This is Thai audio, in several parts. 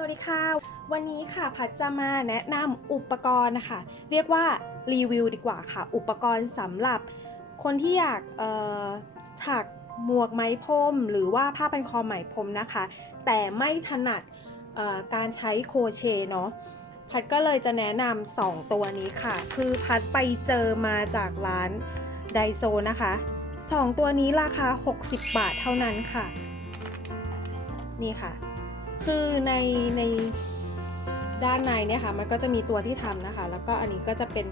สวัสดีค่ะ วันนี้ค่ะพัดจะมาแนะนำอุปกรณ์นะคะ เรียกว่ารีวิวดีกว่าค่ะ อุปกรณ์สำหรับคนที่อยากถักหมวกไหมพรมหรือว่าผ้าพันคอไหมพรมนะคะ แต่ไม่ถนัดการใช้โครเชเนาะพัดก็เลยจะแนะนำสองตัวนี้ค่ะ คือพัดไปเจอมาจากร้านไดโซนะคะสองตัวนี้ราคา 60 บาทเท่านั้นค่ะ นี่ค่ะ คือในในด้านในเนี่ยค่ะ มันก็จะมีตัวที่ทำนะคะ แล้วก็อันนี้ก็จะเป็น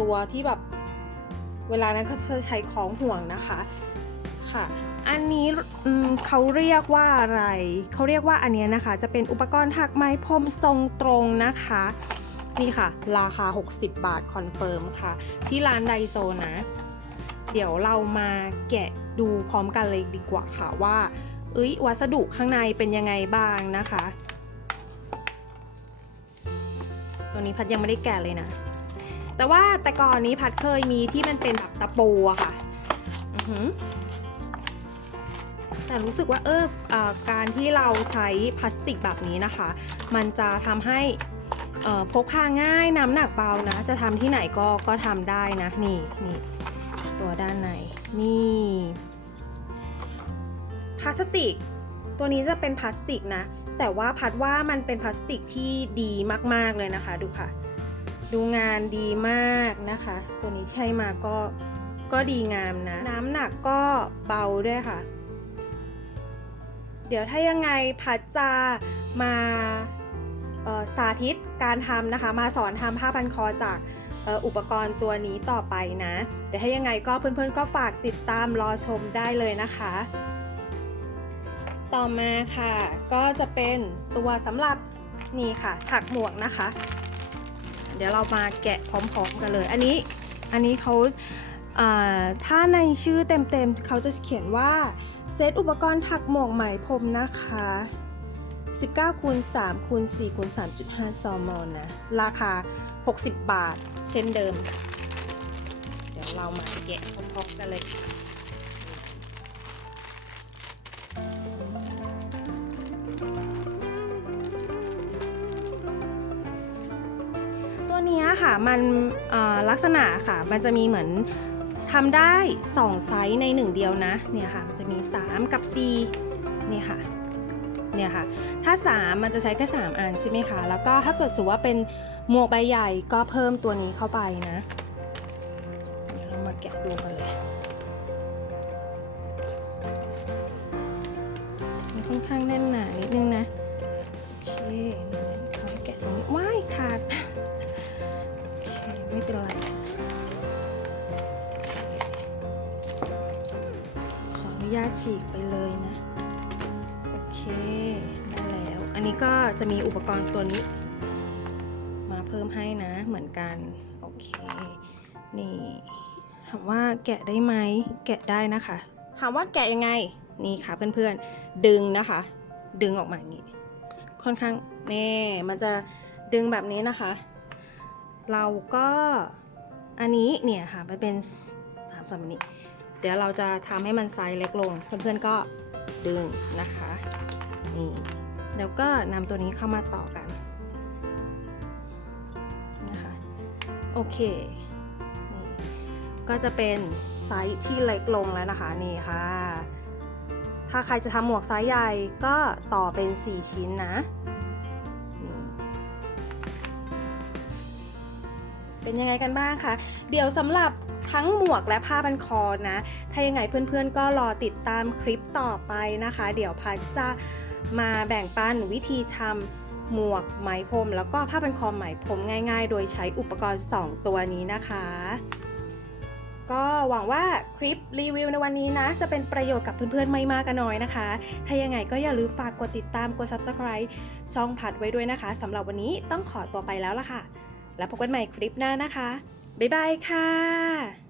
ตัวที่แบบเวลานั้นเขาจะใช้ของห่วงนะคะค่ะ อันนี้เขาเรียกว่าอะไร เขาเรียกว่าอันเนี้ยนะคะ จะเป็นอุปกรณ์ถักไหมพรมทรงตรงนะคะ นี่ค่ะ ราคา 60 บาทคอนเฟิร์มค่ะ ที่ร้านไดโซนะ เดี๋ยวเรามาแกะดูพร้อมกันเลยดีกว่าค่ะว่า เอ้ยวัสดุข้างในเป็นยังไงบ้างนะคะ ตัวนี้พัดยังไม่ได้แกะเลยนะ แต่ว่าแต่ก่อนนี้พัดเคยมีที่มันเป็นแบบตะปูอะค่ะอือหือแต่รู้สึกว่าเอออการที่เราใช้พลาสติกแบบนี้นะคะ มันจะทำให้พกพาง่ายน้ำหนักเบานะ จะทำที่ไหนก็ก็ทำได้นะ นี่นี่ตัวด้านในนี่ ลาสติก ตัวนี้จะเป็นพลาสติกนะ แต่ว่าพัดว่ามันเป็นพลาสติกที่ดีมากๆเลยนะคะ ดูค่ะ ดูงานดีมากนะคะ ตัวนี้ให้มาก็ก็ดีงามนะ น้ำหนักก็เบาด้วยค่ะ เดี๋ยวถ้ายังไงพัดจะมาสาธิตการทำนะคะ มาสอนทำผ้าพันคอจากอ่ออุปกรณ์ตัวนี้ต่อไปนะ เดี๋ยวถ้ายังไงก็เพื่อนๆก็ฝากติดตามรอชมได้เลยนะคะ ต่อมาค่ะ ก็จะเป็นตัวสำหรับนี่ค่ะ ถักหมวกนะคะ เดี๋ยวเรามาแกะพร้อมๆกันเลย อันนี้อันนี้เขาถ้าในชื่อเต็มๆเขาจะเขียนว่าเซตอุปกรณ์ถักหมวกไหมพรมนะคะ 19คูณ3คูณ4คูณ3.5ซอมอลนะ ราคา 60 บาทเช่นเดิม เดี๋ยวเรามาแกะพร้อมๆกันเลยค่ะ มันลักษณะค่ะ มันจะมีเหมือนทำได้ 2 ไซส์ใน 1 เดียวนะ เนี่ยค่ะ มันจะมี 3 กับ 4 เนี่ยค่ะ เนี่ยค่ะ ถ้า 3 มันจะใช้แค่ 3 อันใช่ไหมคะ แล้วก็ถ้าเกิดสมมติว่าเป็นหมวกใบใหญ่ก็เพิ่มตัวนี้เข้าไปนะ เดี๋ยวเรามาแกะดูกันเลยมันค่อนข้างแน่นหนานิดนึงนะ โอเค นุญาตฉีกไปเลยนะ โอเค ได้แล้ว อันนี้ก็จะมีอุปกรณ์ตัวนี้ มาเพิ่มให้นะ เหมือนกัน โอเค นี่ถามว่าแกะได้ไหม แกะได้นะคะถามว่าแกะยังไง นี่ค่ะเพื่อนๆ ดึงนะคะ ดึงออกมาอย่างนี้ ค่อนข้างแน่มันจะดึงแบบนี้นะคะ เราก็อันนี้เนี่ยค่ะ มันเป็นสามส่วนแบบนี้ ดี๋ยวเราจะทำให้มันไซส์เล็กลง เพื่อนๆก็ดึงนะคะนี่แล้วก็นำตัวนี้เข้ามาต่อกันนะคะโอเคนี่ก็จะเป็นไซส์ที่เล็กลงแล้วนะคะนี่ค่ะ ถ้าใครจะทำหมวกไซส์ใหญ่ก็ต่อเป็น 4 ชิ้นนะเป็นยังไงกันบ้างคะ เดี๋ยวสำหรับ ทั้งหมวกและผ้าพันคอนะ ถ้ายังไงเพื่อนๆ ก็รอติดตามคลิปต่อไปนะคะ เดี๋ยวพัดจะมาแบ่งปันวิธีทำหมวกไหมพรม แล้วก็ผ้าพันคอไหมพรมง่าย ๆ โดยใช้อุปกรณ์ 2 ตัวนี้นะคะก็หวังว่าคลิปรีวิวในวันนี้นะ จะเป็นประโยชน์กับเพื่อนๆไม่มากก็น้อยนะคะ ถ้ายังไงก็อย่าลืมฝากกดติดตามกด subscribe ช่องผัดไว้ด้วยนะคะสำหรับวันนี้ต้องขอตัวไปแล้วล่ะค่ะ แล้วพบกันใหม่คลิปหน้านะคะ บ๊ายบายค่ะ